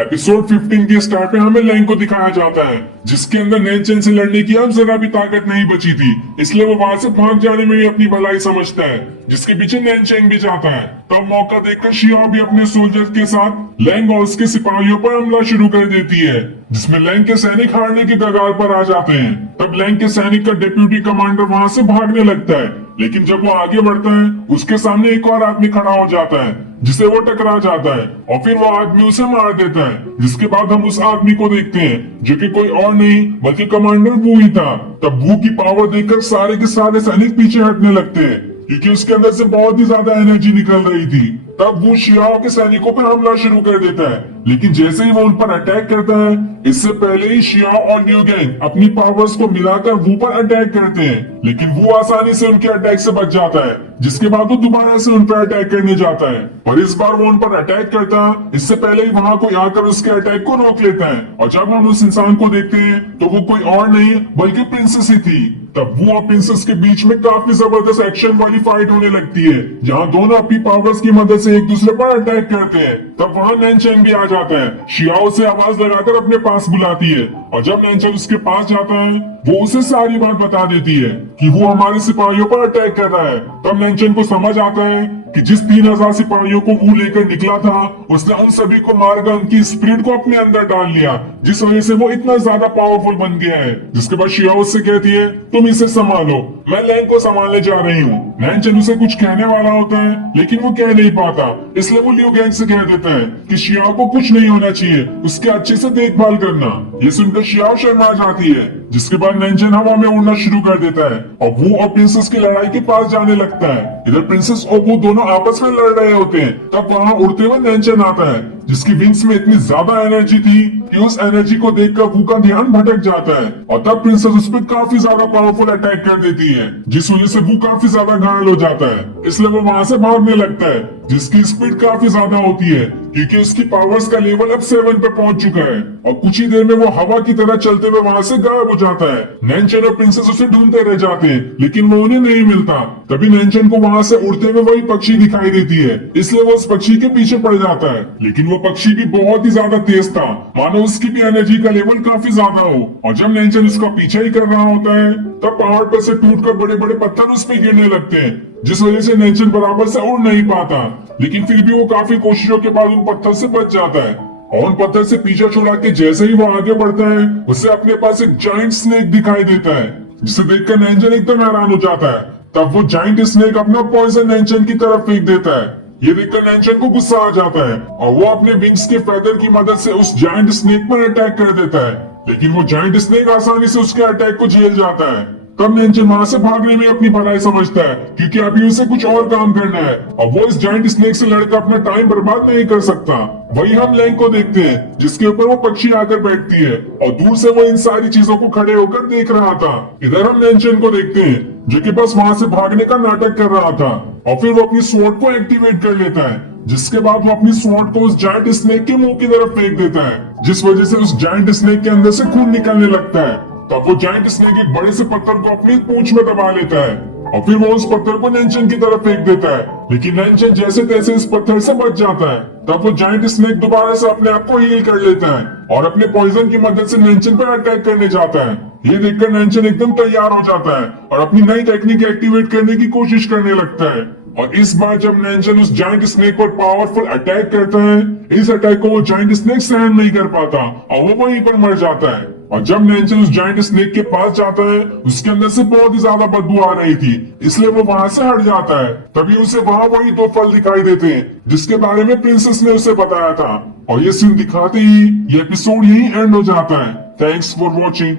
Episode 15 के start में हमें लैंग को दिखाया जाता है जिसके अंदर नैनचेन से लड़ने की अब जरा भी ताकत नहीं बची थी, इसलिए वो वहां से भाग जाने में ही अपनी भलाई समझता है, जिसके पीछे नैनचेन भी जाता है। तब मौका देखकर शियाओ भी अपने सोल्जर्स के साथ लैंग और उसके सिपाहियों पर हमला शुरू कर देती है, जिसमें लैंग के सैनिक हारने के कगार पर आ जाते हैं। तब लैंग के सैनिक का डिप्यूटी कमांडर वहां से भागने लगता है, लेकिन जब वो आगे बढ़ता है उसके सामने एक और आदमी खड़ा हो जाता है जिसे वो टकरा जाता है और फिर वो आदमी उसे मार देता है। जिसके बाद हम उस आदमी को देखते हैं जो कि कोई और नहीं बल्कि कमांडर वू ही था। तब वू की पावर देखकर सारे के सारे सैनिक पीछे हटने लगते हैं क्योंकि उसके अंदर से बहुत ही ज्यादा एनर्जी निकल रही थी। तब वो शियाओ के सैनिकों पर हमला शुरू कर देता है, लेकिन जैसे ही वो उन पर अटैक करता है इससे पहले ही शियाओ और न्यू गैंग अपनी पावर्स को मिलाकर वू पर अटैक करते हैं, लेकिन वो आसानी से उनके अटैक से बच जाता है। जिसके बाद वो दोबारा से उन पर अटैक करने जाता है और इस बार वो उन पर अटैक करता है इससे पहले ही वहां कोई आकर उसके अटैक को रोक लेता है। और जब हम उस इंसान को देखते हैं तो वो कोई और नहीं बल्कि प्रिंसेस ही थी। तब वो और प्रिंसेस के बीच में काफी जबरदस्त एक्शन वाली फाइट होने लगती है जहां दोनों अपनी पावर्स की मदद से एक दूसरे पर अटैक करते हैं। तब वहां नैनचेन भी आ जाता है, शियाओ से आवाज लगाकर अपने पास बुलाती है और जब नैनचेन उसके पास जाता है वो उसे सारी बात बता देती है कि वो हमारे सिपाहियों पर अटैक कर रहा है। तब नैनचेन को समझ आता है कि जिस 3000 सिपाहियों को वो लेकर निकला था उसने उन सभी को मारकर उनकी स्पिरिट को अपने अंदर डाल लिया, जिस वजह से वो इतना ज्यादा पावरफुल बन गया है। जिसके बाद शियाओ उससे कहती है तुम इसे संभालो, मैं लैंग को संभालने जा रही हूँ। नैनचेन उसे कुछ कहने वाला होता है लेकिन वो कह नहीं पाता, इसलिए वो लियू गैंग से कह देता है कि शियाओ को कुछ नहीं होना चाहिए, उसके अच्छे से देखभाल करना। ये सुनकर शियाओ शर्मा जाती है, जिसके बाद नैनचेन हवा में उड़ना शुरू कर देता है और वो और प्रिंसेस की लड़ाई के पास जाने लगता है। इधर प्रिंसेस और वो दोनों आपस में लड़ रहे होते हैं। तब वहां उड़ते हुए नैनचेन आता है जिसकी विंग्स में इतनी ज्यादा एनर्जी थी कि उस एनर्जी को देखकर वू का ध्यान भटक जाता है और तब प्रिंसेस उस पर काफी ज्यादा पावरफुल अटैक कर देती है, जिस वजह से वू काफी ज्यादा घायल हो जाता है। इसलिए वो वहां से भागने लगता है जिसकी स्पीड काफी ज्यादा होती है क्योंकि उसकी पावर्स का लेवल अब 7 पे पहुंच चुका है और कुछ ही देर में वो हवा की तरह चलते हुए वहां से गायब हो जाता है। नैनचेन और प्रिंसेस उसे ढूंढते रह जाते हैं लेकिन वो उन्हें नहीं मिलता। तभी नैनचेन को वहां से उड़ते हुए वही पक्षी दिखाई देती है, इसलिए वो उस पक्षी के पीछे पड़ जाता है। लेकिन वो पक्षी भी बहुत ही ज्यादा तेज था, मानो उसकी भी एनर्जी का लेवल काफी ज्यादा हो। और जब नैनचेन उसका पीछा ही कर रहा होता है तब पहाड़ पर से टूटकर बड़े बड़े पत्थर उस पर गिरने लगते हैं, जिस वजह से नैनचेन बराबर से उड़ नहीं पाता। लेकिन फिर भी वो काफी कोशिशों के बाद उन पत्थर से बच जाता है और उन पत्थर से पीछा छुड़ा के जैसे ही वो आगे बढ़ता है उसे अपने पास एक जाइंट स्नेक दिखाई देता है, जिसे देखकर नैनचेन एकदम हैरान हो जाता है। तब वो जाइंट स्नेक अपना पॉइजन नैनचेन की तरफ फेंक देता है। ये देखकर नैनचेन को गुस्सा आ जाता है और वो अपने विंग्स के फेदर की मदद से उस जाइंट स्नेक पर अटैक कर देता है, लेकिन वो जाइंट स्नेक आसानी से उसके अटैक को झेल जाता है। तब नैनचेन वहां से भागने में अपनी भलाई समझता है क्योंकि अभी उसे कुछ और काम करना है और वो इस जाइंट स्नेक से लड़कर अपना टाइम बर्बाद नहीं कर सकता। वही हम लैंग को देखते हैं जिसके ऊपर वो पक्षी आकर बैठती है और दूर से वो इन सारी चीजों को खड़े होकर देख रहा था। इधर हम नैनचेन को देखते हैं जो कि बस वहां से भागने का नाटक कर रहा था और फिर वो अपनी स्वॉर्ड को एक्टिवेट कर लेता है, जिसके बाद वो अपनी स्वॉर्ड को उस जायंट स्नेक के मुंह की तरफ फेंक देता है, जिस वजह से उस जायंट स्नेक के अंदर से खून निकलने लगता है। तब वो जायंट स्नेक एक बड़े से पत्थर को अपनी पूंछ में दबा लेता है और फिर वो उस पत्थर को नैनचेन की तरफ फेंक देता है, लेकिन नैनचेन जैसे तैसे इस पत्थर से बच जाता है। तब वो जायंट स्नेक दोबारा से अपने आप को हील कर लेता है और अपने पॉइजन की मदद से नैनचेन पर अटैक करने जाता है। ये देखकर नैनचेन एकदम तैयार हो जाता है और अपनी नई टेक्निक एक्टिवेट करने की कोशिश करने लगता है। और इस बार जब नैनचेन उस जायंट स्नेक पर पावरफुल अटैक करता है, इस अटैक को वो जायंट स्नेक सहन नहीं कर पाता और वो वहीं पर मर जाता है। और जब नैनचेन उस जायंट स्नेक के पास जाता है उसके अंदर से बहुत ही ज्यादा बदबू आ रही थी, इसलिए वो वहां से हट जाता है। तभी उसे वहां वही 2 फल दिखाई देते हैं जिसके बारे में प्रिंसेस ने उसे बताया था और ये सीन दिखाते ही ये एपिसोड यही एंड हो जाता है। Thanks for watching.